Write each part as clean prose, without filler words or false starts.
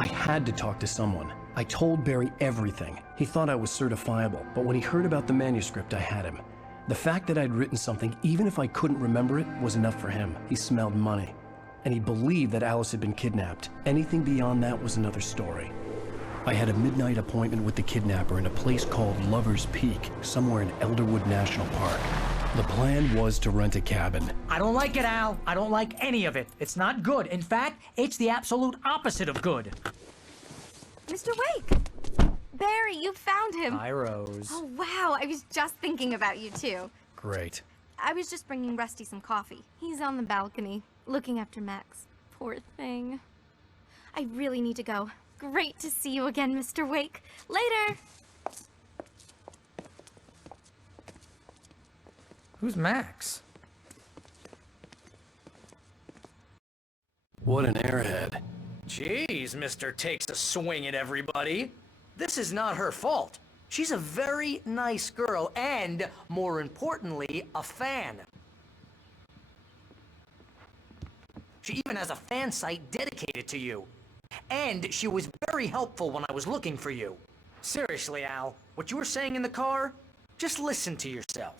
I had to talk to someone. I told Barry everything. He thought I was certifiable, but when he heard about the manuscript, I had him. The fact that I'd written something, even if I couldn't remember it, was enough for him. He smelled money. And he believed that Alice had been kidnapped. Anything beyond that was another story. I had a midnight appointment with the kidnapper in a place called Lover's Peak, somewhere in Elderwood National Park. The plan was to rent a cabin. I don't like it, Al. I don't like any of it. It's not good. In fact, it's the absolute opposite of good. Mr. Wake! Barry, you found him. Hi, Rose. Oh, wow. I was just thinking about you, too. Great. I was just bringing Rusty some coffee. He's on the balcony, looking after Max. Poor thing. I really need to go. Great to see you again, Mr. Wake. Later! Who's Max? What an airhead. Jeez, Mr. Takes a swing at everybody. This is not her fault. She's a very nice girl and, more importantly, a fan. She even has a fan site dedicated to you. And she was very helpful when I was looking for you. Seriously, Al, what you were saying in the car, just listen to yourself.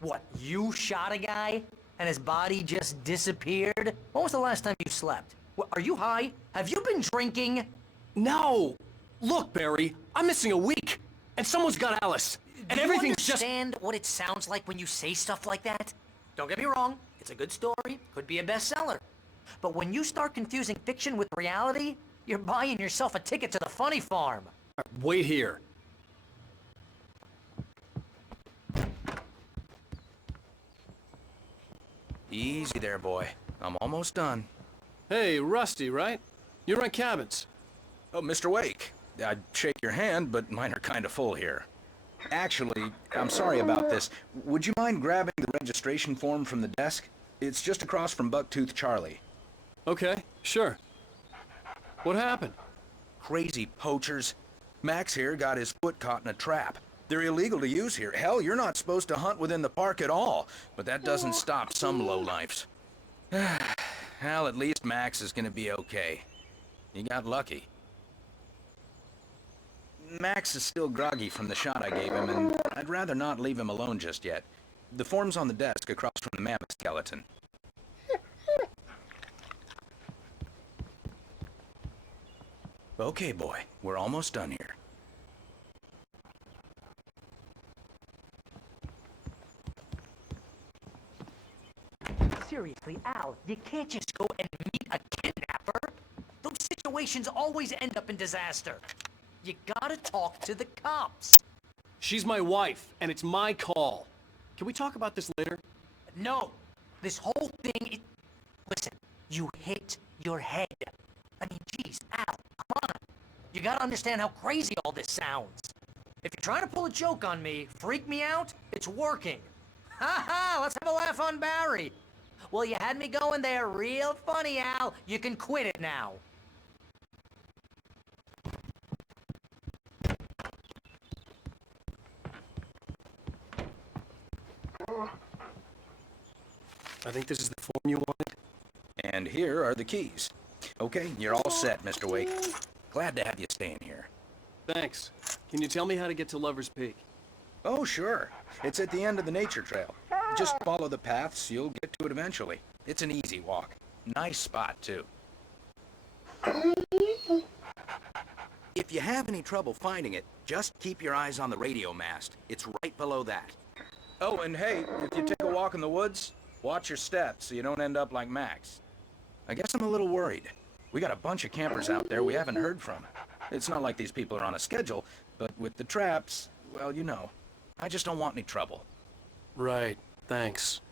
What, you shot a guy and his body just disappeared? When was the last time you slept? What, are you high? Have you been drinking? No! Look, Barry, I'm missing a week, and someone's got Alice, and everything's just— Do you understand what it sounds like when you say stuff like that? Don't get me wrong, it's a good story, could be a bestseller. But when you start confusing fiction with reality, you're buying yourself a ticket to the funny farm. Wait here. Easy there, boy. I'm almost done. Hey, Rusty, right? You rent cabins. Oh, Mr. Wake. I'd shake your hand, but mine are kind of full here. Actually, I'm sorry about this. Would you mind grabbing the registration form from the desk? It's just across from Bucktooth Charlie. Okay, sure. What happened? Crazy poachers. Max here got his foot caught in a trap. They're illegal to use here. Hell, you're not supposed to hunt within the park at all. But that doesn't stop some lowlifes. Hell, at least Max is gonna be okay. He got lucky. Max is still groggy from the shot I gave him, and I'd rather not leave him alone just yet. The form's on the desk across from the mammoth skeleton. Okay, boy. We're almost done here. Seriously, Al, you can't just go and meet a kidnapper. Those situations always end up in disaster. You gotta talk to the cops. She's my wife, and it's my call. Can we talk about this later? No, this whole thing, listen, you hit your head. I mean, geez, Al, come on. You gotta understand how crazy all this sounds. If you're trying to pull a joke on me, freak me out, it's working. Ha ha, let's have a laugh on Barry. Well, you had me going there real funny, Al. You can quit it now. I think this is the form you wanted. And here are the keys. Okay, you're all set, Mr. Wake. Glad to have you staying here. Thanks. Can you tell me how to get to Lover's Peak? Oh, sure. It's at the end of the nature trail. Just follow the paths, you'll get to it eventually. It's an easy walk. Nice spot, too. If you have any trouble finding it, just keep your eyes on the radio mast. It's right below that. Oh, and hey, if you take a walk in the woods, watch your steps so you don't end up like Max. I guess I'm a little worried. We got a bunch of campers out there we haven't heard from. It's not like these people are on a schedule, but with the traps, well, you know. I just don't want any trouble. Right. Thanks.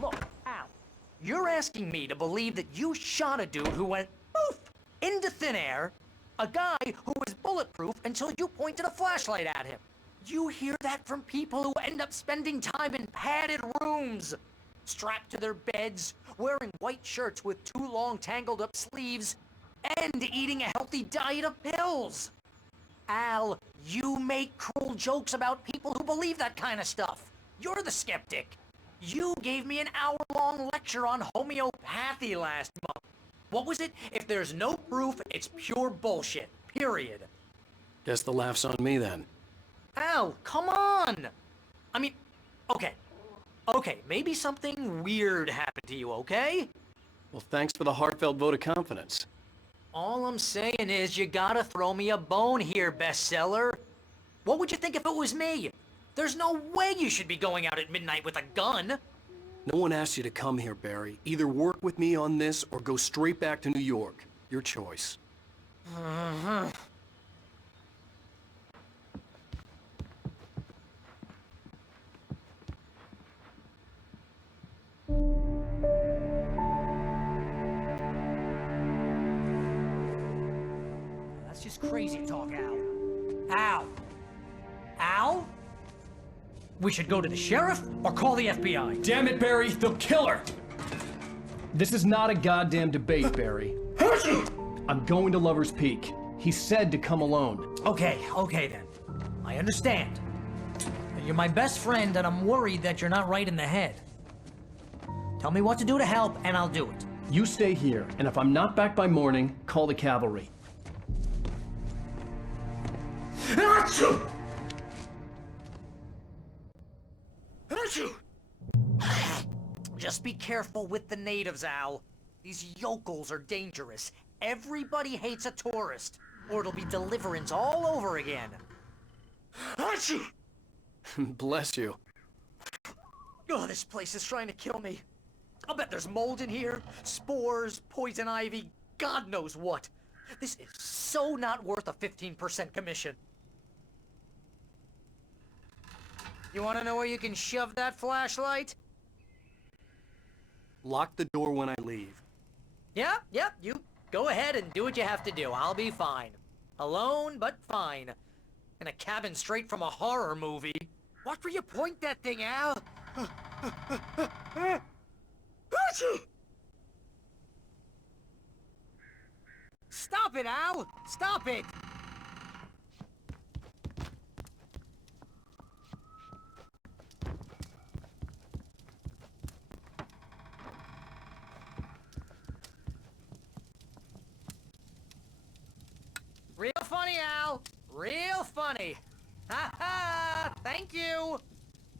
Look, Al, you're asking me to believe that you shot a dude who went poof into thin air, a guy who was bulletproof until you pointed a flashlight at him. You hear that from people who end up spending time in padded rooms, strapped to their beds, wearing white shirts with too long tangled up sleeves, and eating a healthy diet of pills. Al, you make cruel jokes about people who believe that kind of stuff. You're the skeptic. You gave me an hour-long lecture on homeopathy last month. What was it? If there's no proof, it's pure bullshit. Period. Guess the laugh's on me then. Al, come on! I mean, okay. Okay, maybe something weird happened to you, okay? Well, thanks for the heartfelt vote of confidence. All I'm saying is you gotta throw me a bone here, bestseller. What would you think if it was me? There's no way you should be going out at midnight with a gun. No one asked you to come here, Barry. Either work with me on this or go straight back to New York. Your choice. That's just crazy talk, Al. Al? Al? We should go to the sheriff or call the FBI. Damn it, Barry! They'll kill her! This is not a goddamn debate, Barry. I'm going to Lover's Peak. He said to come alone. Okay then. I understand. You're my best friend and I'm worried that you're not right in the head. Tell me what to do to help and I'll do it. You stay here, and if I'm not back by morning, call the cavalry. Just be careful with the natives, Al. These yokels are dangerous. Everybody hates a tourist, or it'll be Deliverance all over again. Bless you. Oh, this place is trying to kill me. I'll bet there's mold in here, spores, poison ivy, God knows what. This is so not worth a 15% commission. You want to know where you can shove that flashlight? Lock the door when I leave. Yeah, you go ahead and do what you have to do. I'll be fine. Alone, but fine. In a cabin straight from a horror movie. Watch where you point that thing, Al. Stop it, Al! Stop it! Real funny, Al. Real funny. Ha ha! Thank you!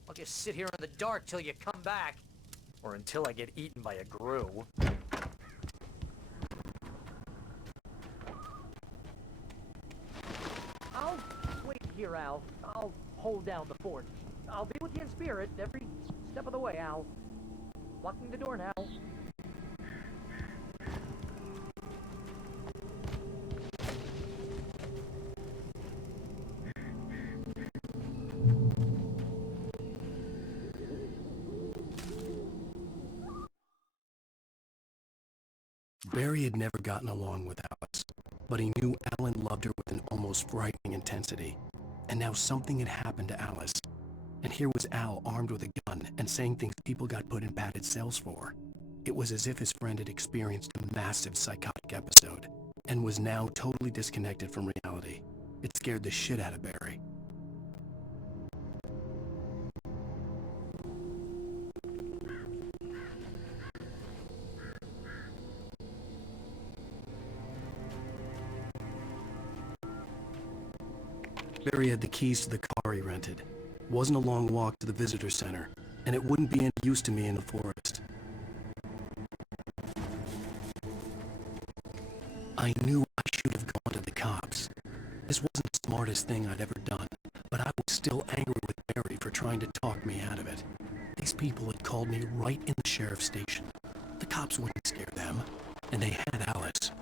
I'll just sit here in the dark till you come back. Or until I get eaten by a grue. I'll wait here, Al. I'll hold down the fort. I'll be with you in spirit every step of the way, Al. Locking the door now. Barry had never gotten along with Alice, but he knew Alan loved her with an almost frightening intensity. And now something had happened to Alice. And here was Al armed with a gun and saying things people got put in padded cells for. It was as if his friend had experienced a massive psychotic episode and was now totally disconnected from reality. It scared the shit out of Barry. Barry had the keys to the car he rented. It wasn't a long walk to the visitor center, and it wouldn't be any use to me in the forest. I knew I should have gone to the cops. This wasn't the smartest thing I'd ever done, but I was still angry with Barry for trying to talk me out of it. These people had called me right in the sheriff's station. The cops wouldn't scare them, and they had Alice.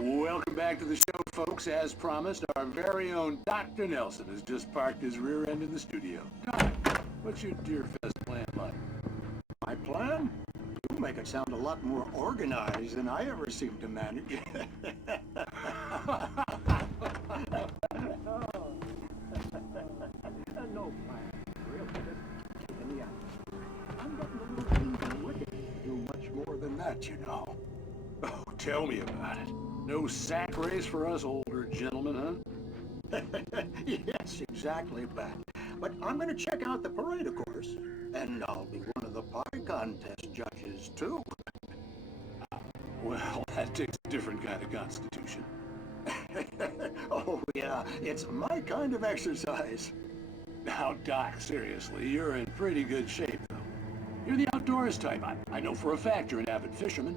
Welcome back to the show, folks. As promised, our very own Dr. Nelson has just parked his rear end in the studio. Doc, what's your Deer Fest plan like? My plan? You make it sound a lot more organized than I ever seem to manage. No plan, really. Just taking the action. I'm getting a little too wicked to do much more than that, you know. Oh, tell me about it. No sack race for us older gentlemen, huh? Yes, exactly, Bat. But I'm gonna check out the parade, of course. And I'll be one of the pie contest judges, too. Well, that takes a different kind of constitution. Oh, yeah, it's my kind of exercise. Now, Doc, seriously, you're in pretty good shape, though. You're the outdoors type. I know for a fact you're an avid fisherman.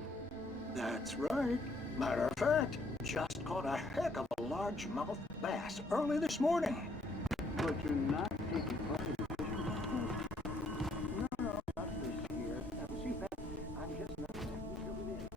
That's right. Matter of fact, just caught a heck of a largemouth bass early this morning. But you're not taking part in the fisherman's school? No, not this year. See, Pat, I'm just not technically in.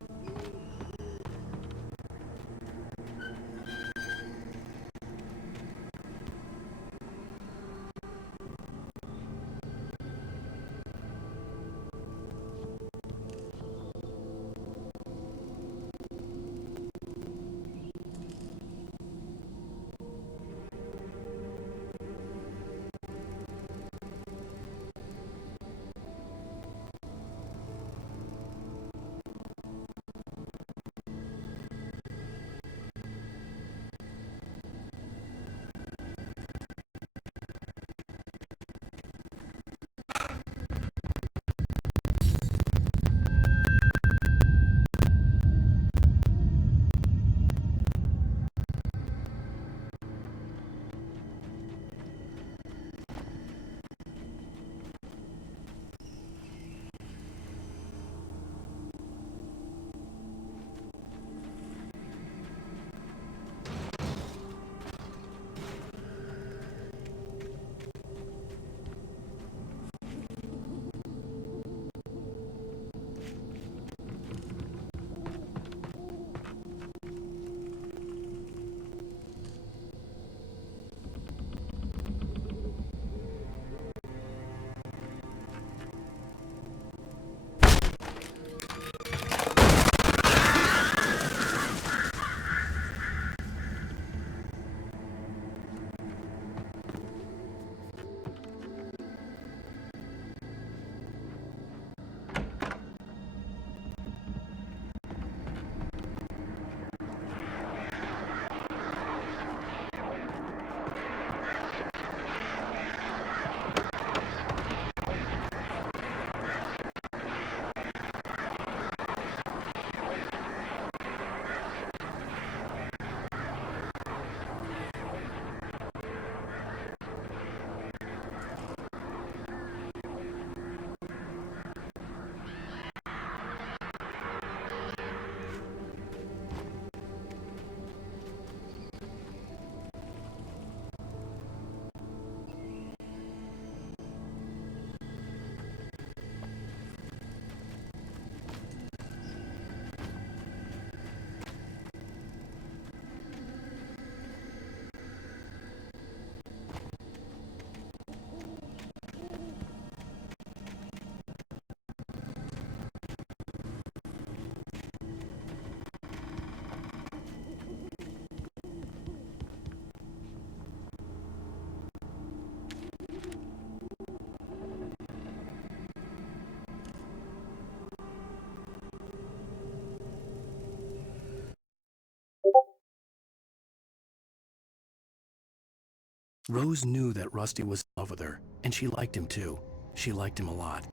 Rose knew that Rusty was in love with her, and she liked him too. She liked him a lot.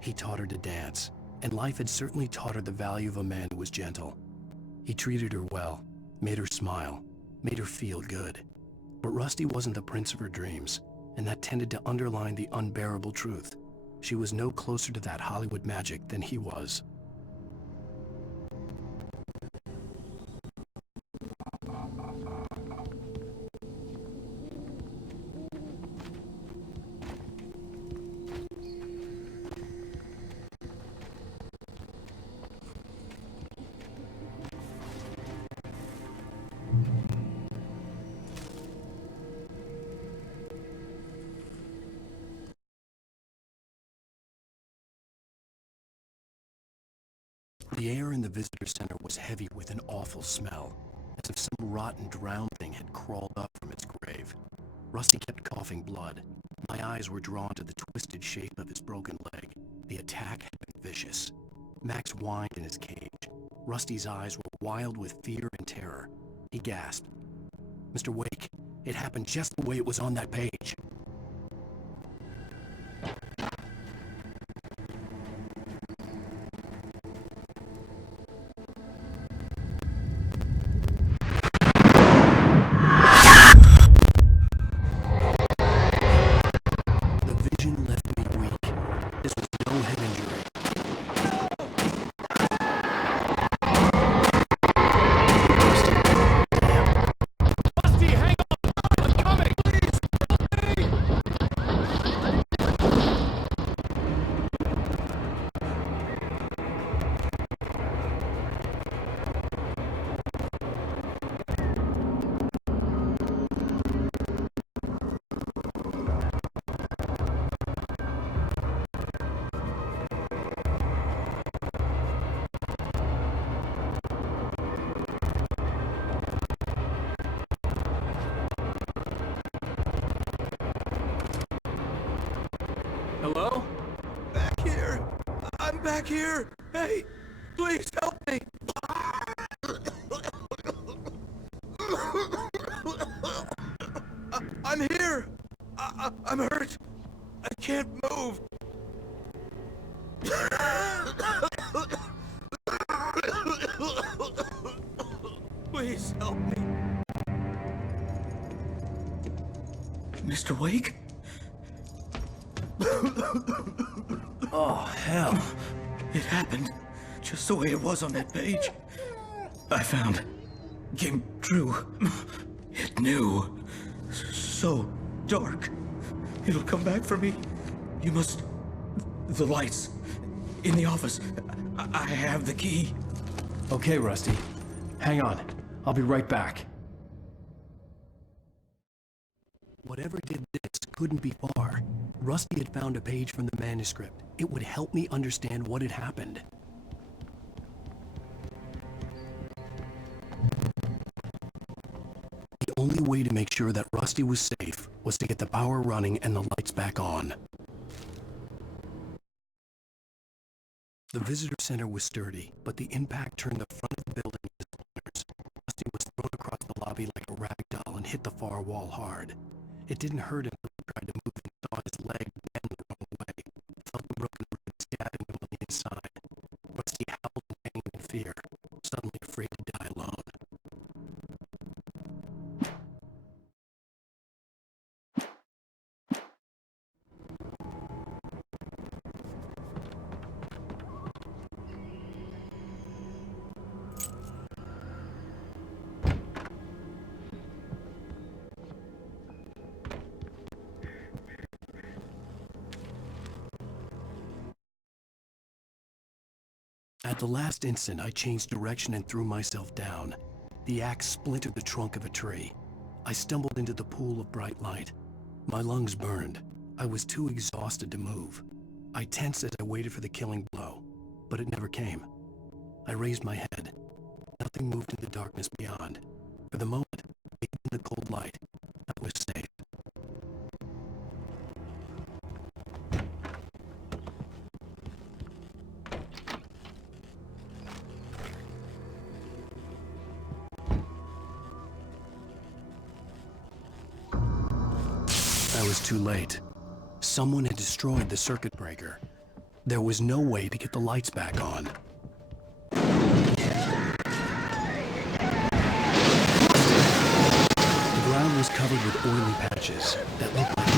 He taught her to dance, and life had certainly taught her the value of a man who was gentle. He treated her well, made her smile, made her feel good. But Rusty wasn't the prince of her dreams, and that tended to underline the unbearable truth. She was no closer to that Hollywood magic than he was. The air in the visitor center was heavy with an awful smell, as if some rotten drowned thing had crawled up from its grave. Rusty kept coughing blood. My eyes were drawn to the twisted shape of his broken leg. The attack had been vicious. Max whined in his cage. Rusty's eyes were wild with fear and terror. He gasped. "Mr. Wake, it happened just the way it was on that page." The vision left me weak. This was no head injury. Rusty, hang on! I'm coming! Please! Hello? Back here! I'm back here! Hey, please help me! I'm here! I'm hurt! I can't move! Please help me! Mr. Wake? Oh, hell. It happened just the way it was on that page. I found. Came true. It knew. So dark. It'll come back for me. You must. The lights. In the office. I have the key. Okay, Rusty. Hang on. I'll be right back. Whatever did this couldn't be far. Rusty had found a page from the manuscript. It would help me understand what had happened. The only way to make sure that Rusty was safe was to get the power running and the lights back on. The visitor center was sturdy, but the impact turned the front of the building into splinters. Rusty was thrown across the lobby like a rag doll and hit the far wall hard. It didn't hurt until he tried to move and saw his leg bend the wrong way. Felt the broken rib stabbing him on the inside. Rusty howled in pain and fear, suddenly afraid to die alone. At the last instant, I changed direction and threw myself down. The axe splintered the trunk of a tree. I stumbled into the pool of bright light. My lungs burned. I was too exhausted to move. I tensed as I waited for the killing blow, but it never came. I raised my head. Nothing moved in the darkness beyond. For the moment, even in the cold light, I was safe. I was too late. Someone had destroyed the circuit breaker. There was no way to get the lights back on. The ground was covered with oily patches that looked like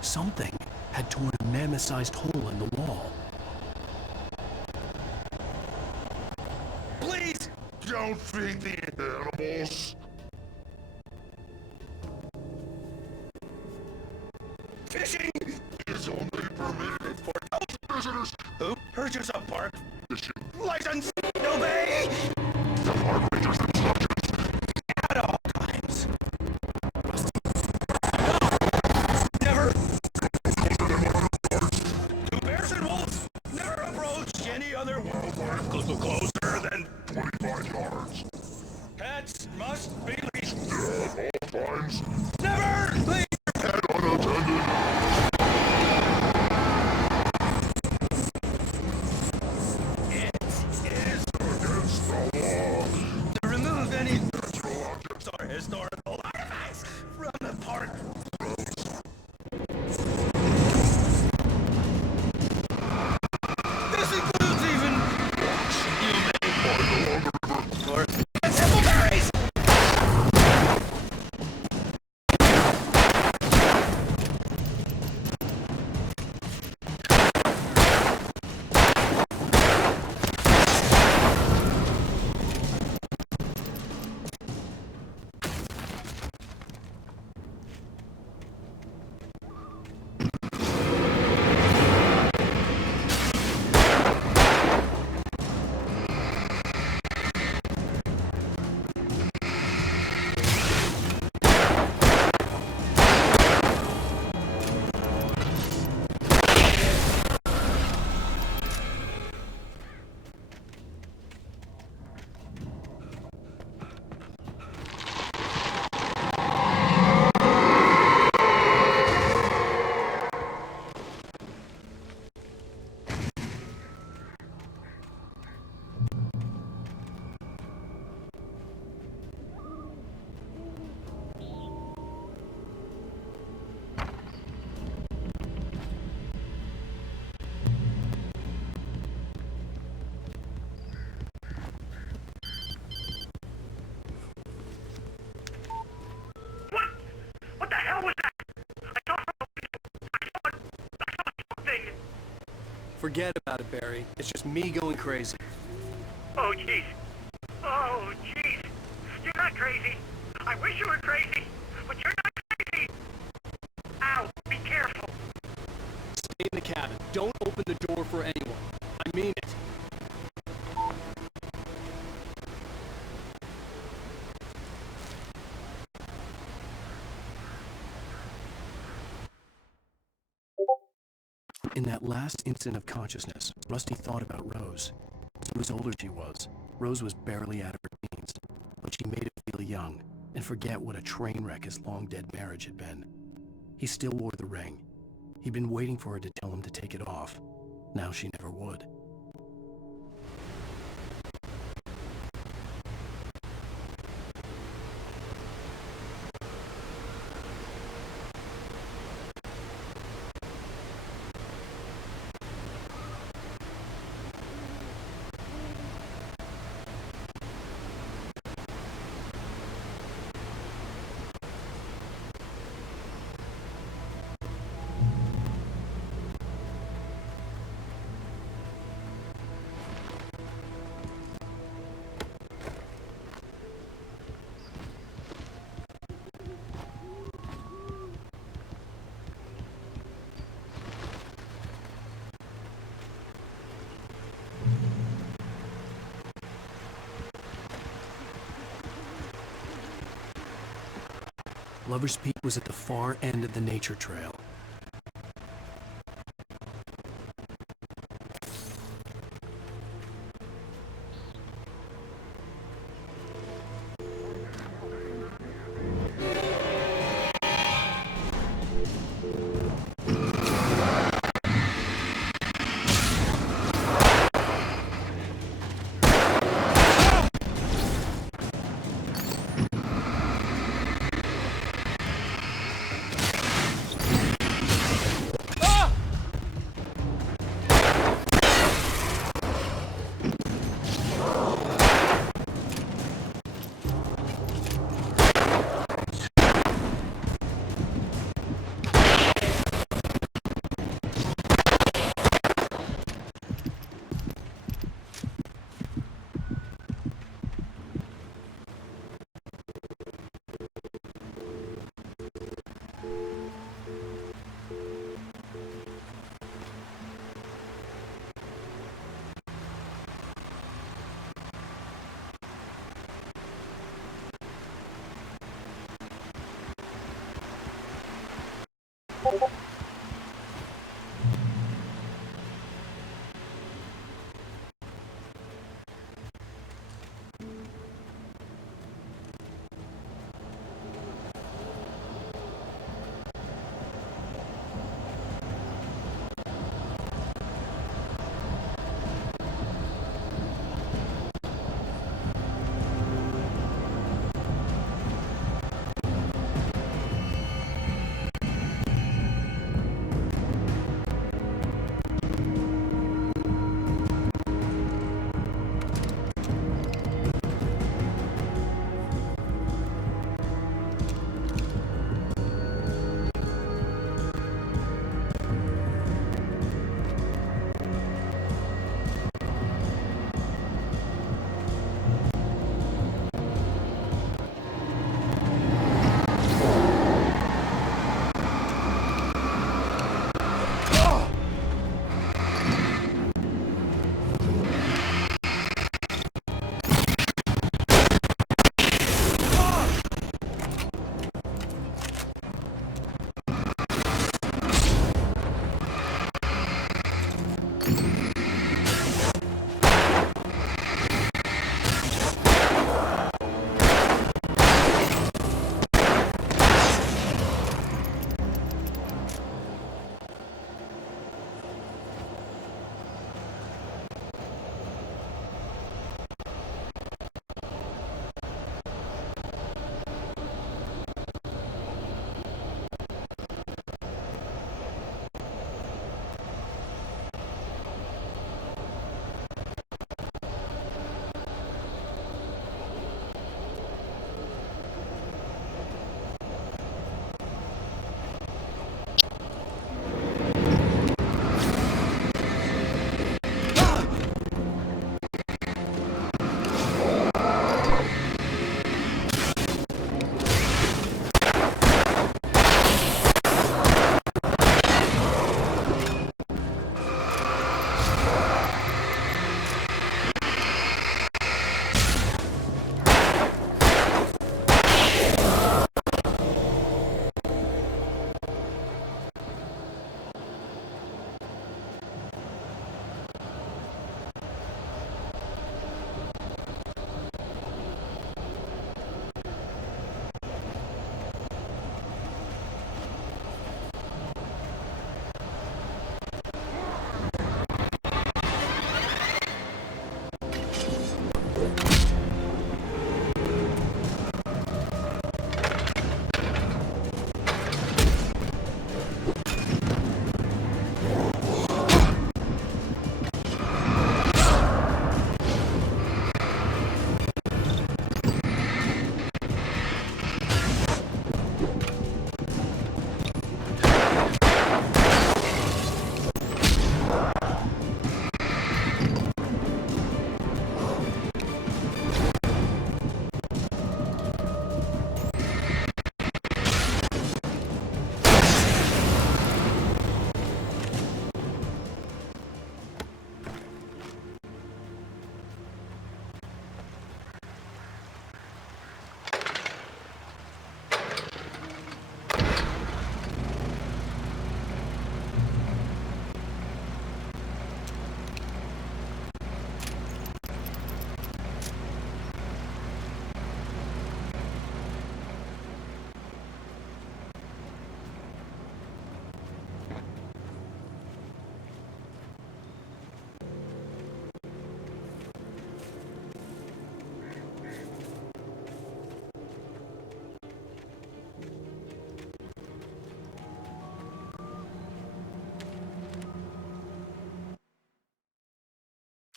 something had torn a mammoth-sized hole in the wall. don't feed the animals. Fishing Is only permitted for adult visitors. who purchase a park Fishing. license and obey The park ranger's instructions. at all times. Never. Two bears and wolves never approach any other wildlife closer than 25 yards. pets must be leashed. At all times. Never leave. And unattended. It is Against the law. to remove any Natural objects. or historical artifacts from the park. This includes even or templeberries. What the hell was that? I saw something. Forget about it, Barry. It's just me going crazy. Oh, jeez. Oh, jeez. You're not crazy. I wish you were crazy, but you're not crazy. Ow, be careful. Stay in the cabin. Don't open the door for anyone. I mean it. In that last instant of consciousness, Rusty thought about Rose. So as older she was, Rose was barely out of her teens, but she made him feel young and forget what a train wreck his long-dead marriage had been. He still wore the ring. He'd been waiting for her to tell him to take it off. Now she never would. Lover's Peak was at the far end of the nature trail.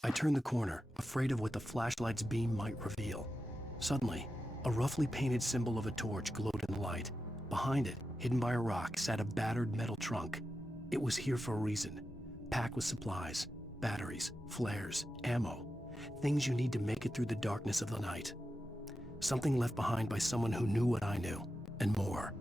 I turned the corner, afraid of what the flashlight's beam might reveal. Suddenly, a roughly painted symbol of a torch glowed in the light. Behind it, hidden by a rock, sat a battered metal trunk. It was here for a reason, packed with supplies, batteries, flares, ammo, things you need to make it through the darkness of the night. Something left behind by someone who knew what I knew, and more.